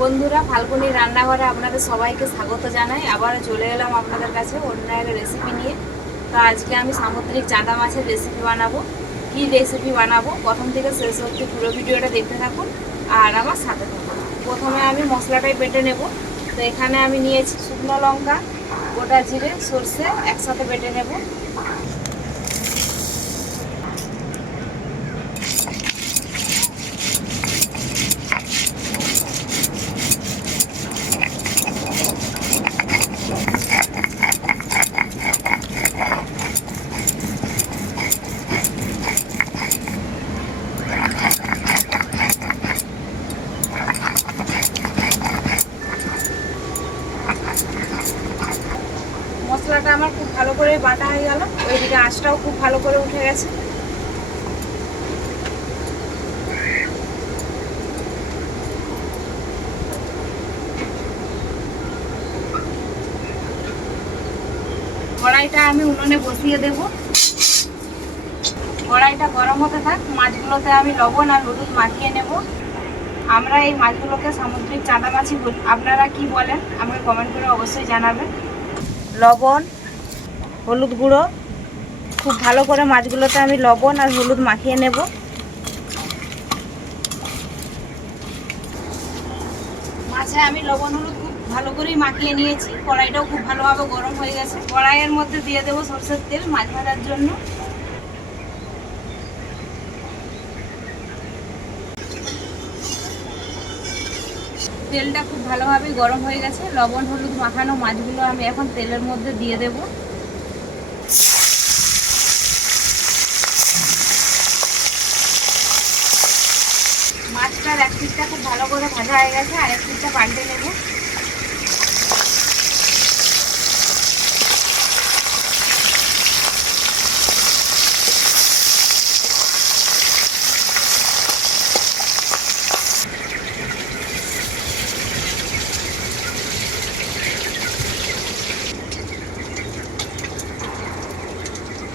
বন্ধুরা, ফাল্গুনি রান্নাঘরে আপনাদের সবাইকে স্বাগত জানাই। আবার চলে এলাম আপনাদের কাছে অন্য এক রেসিপি নিয়ে। তো আজকে আমি সামুদ্রিক চাঁদা মাছের রেসিপি বানাবো। কি রেসিপি বানাবো? প্রথম থেকে শেষ অবধি পুরো ভিডিওটা দেখতে থাকুন আর আমার সাথে থাকুন। প্রথমে আমি মশলাটাই বেটে নেব। তো এখানে আমি নিয়েছি শুকনো লঙ্কা, গোটা জিরে, সর্ষে একসাথে বেটে নেব মশলাটা আমার খুব ভালো করে বাটা হয়ে গেল। ওইদিকে আঁচটাও খুব ভালো করে উঠে গেছে। কড়াইটা আমি উনুনে বসিয়ে দেব। কড়াইটা গরম হতে থাক, মাছগুলোতে আমি লবণ আর হলুদ মাখিয়ে নেব। আমরা এই মাছগুলোকে সামুদ্রিক চাঁদা মাছই বলি। আপনারা কি বলেন? আমাকে কমেন্ট করে অবশ্যই জানাবেন। লবণ হলুদ গুঁড়ো। খুব ভালো করে মাছগুলোতে আমি লবণ আর হলুদ মাখিয়ে নেব। মাছে আমি লবণ হলুদ খুব ভালো করেই মাখিয়ে নিয়েছি। কড়াইটাও খুব ভালোভাবে গরম হয়ে গেছে। কড়াইয়ের মধ্যে দিয়ে দেবো সরষের তেল মাছ ভাজার জন্য। তেলটা খুব ভালোভাবে গরম হয়ে গেছে। লবণ হলুদ মাখানো মাছগুলো আমি এখন তেলের মধ্যে দিয়ে দেব মাছটার এক পিসটা খুব ভালো করে ভাজা হয়ে গেছে, আর এক পিসটা পাল্টে নেব।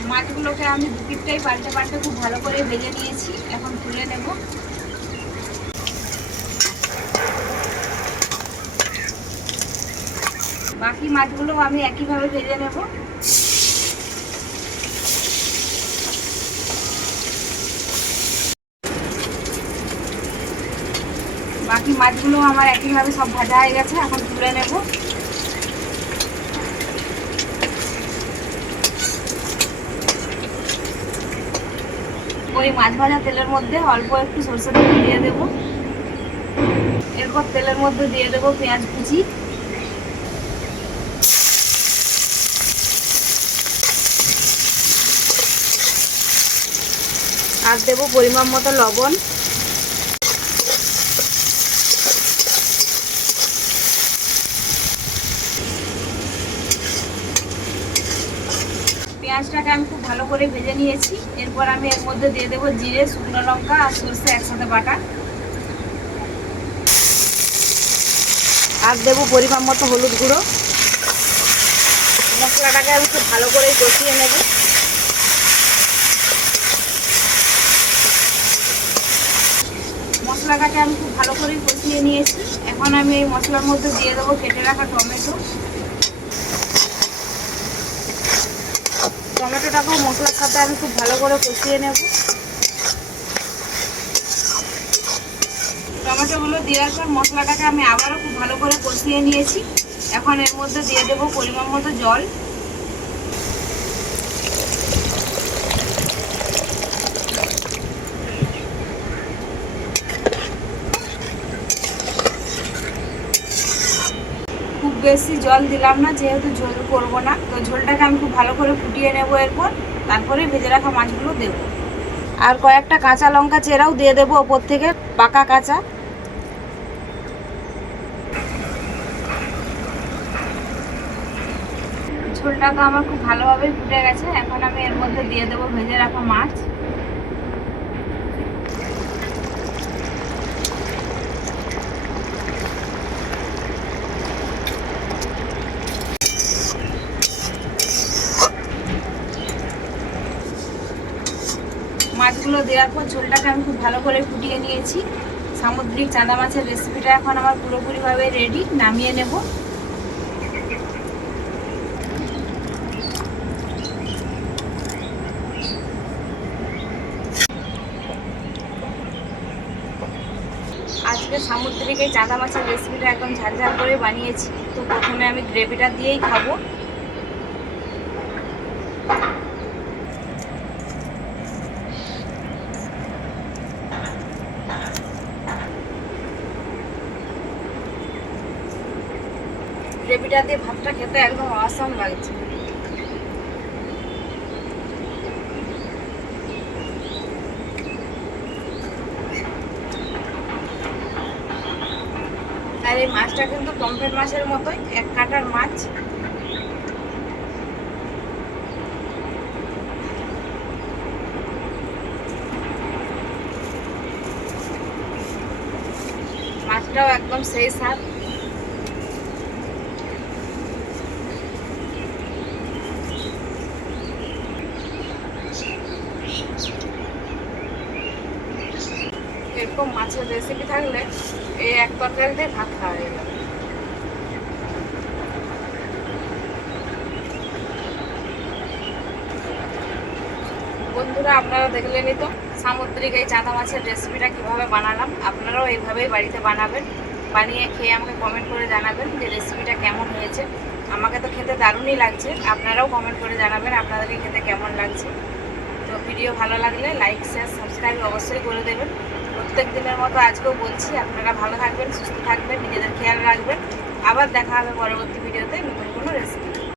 মাছগুলোকে আমি দু পিঠটাই পাল্টে পাল্টে খুব ভালো করে ভেজে নিয়েছি, এখন তুলে নেব। বাকি মাছগুলো আমি একইভাবে ভেজে নেব। বাকি মাছগুলো আমার একইভাবে সব ভাজা হয়ে গেছে, এখন তুলে নেব। ওই মাছ ভাজা তেলের মধ্যে অল্প একটু সরষে তেল দিয়ে দেবো। এরপর তেলের মধ্যে দিয়ে দেবো পেঁয়াজ কুচি। আর দেবো, পরিমাণ মতো লবণ। পেঁয়াজটাকে আমি খুব ভালো করে ভেজে নিয়েছি। এরপর আমি এর মধ্যে দিয়ে দেবো জিরে, শুকনো লঙ্কা আর সর্ষে একসাথে বাটা। আর দেবো পরিমাণ মতো হলুদ গুঁড়ো। মশলাটাকে আমি খুব ভালো করে কষিয়ে নেব। মশলাটাকে আমি খুব ভালো করে কষিয়ে নিয়েছি। এখন আমি এই মশলার মধ্যে দিয়ে দেবো কেটে রাখা টমেটো। টমেটোটাকেও মশলার সাথে আমি খুব ভালো করে কষিয়ে নেব। টমেটোগুলো দেওয়ার পর মশলাটাকে আমি আবারও খুব ভালো করে কষিয়ে নিয়েছি। এখন এর মধ্যে দিয়ে দেবো পরিমাণ মতো জল। বেশি জল দিলাম না, যেহেতু ঝোল করব না, তো ঝোলটাকে আমি খুব ভালো করে ফুটিয়ে নেব এরপর। তারপরে ভেজে রাখা মাছগুলো দেব। আর কয়েকটা কাঁচা লঙ্কা চেরাও দিয়ে দেবো ওপর থেকে, পাকা কাঁচা। ঝোলটাকে আমার খুব ভালোভাবে ফুটে গেছে, এখন আমি এর মধ্যে দিয়ে দেবো ভেজে রাখা মাছ। মাছগুলো দেওয়ার পর ঝোলটাকে আমি খুব ভালো করে ফুটিয়ে নিয়েছি। সামুদ্রিক চাঁদা মাছের রেসিপিটা এখন আমার পুরোপুরিভাবে রেডি নামিয়ে নেব। আজকে সামুদ্রিক এই চাঁদা মাছের রেসিপিটা একদম ঝালঝাল করে বানিয়েছি। তো প্রথমে আমি গ্রেভিটা দিয়েই খাব। গ্রেভিটা দিয়ে ভাতটা খেতে একদম অসাম লাগছে। আর এই মাছটা কিন্তু পমফ্রেট মাছের মতোই, এক কাটার মাছ। মাছটাও একদম সেই স্বাদ। এরকম মাছের রেসিপি থাকলে এই এক তরকারি দিয়ে ভাত খাওয়া হয়ে যাবে বন্ধুরা, আপনারা দেখলেনই তো, সামুদ্রিক এই চাঁদা মাছের রেসিপিটা কীভাবে বানালাম। আপনারাও এইভাবেই বাড়িতে বানাবেন। বানিয়ে খেয়ে আমাকে কমেন্ট করে জানাবেন যে রেসিপিটা কেমন হয়েছে। আমাকে তো খেতে দারুণই লাগছে। আপনারাও কমেন্ট করে জানাবেন আপনাদেরকে খেতে কেমন লাগছে। তো ভিডিও ভালো লাগলে লাইক শেয়ার সাবস্ক্রাইব অবশ্যই করে দেবেন। প্রত্যেক দিনের মতো আজকেও বলছি, আপনারা ভালো থাকবেন, সুস্থ থাকবেন, নিজেদের খেয়াল রাখবেন। আবার দেখা হবে পরবর্তী ভিডিওতে নতুন কোনো রেসিপি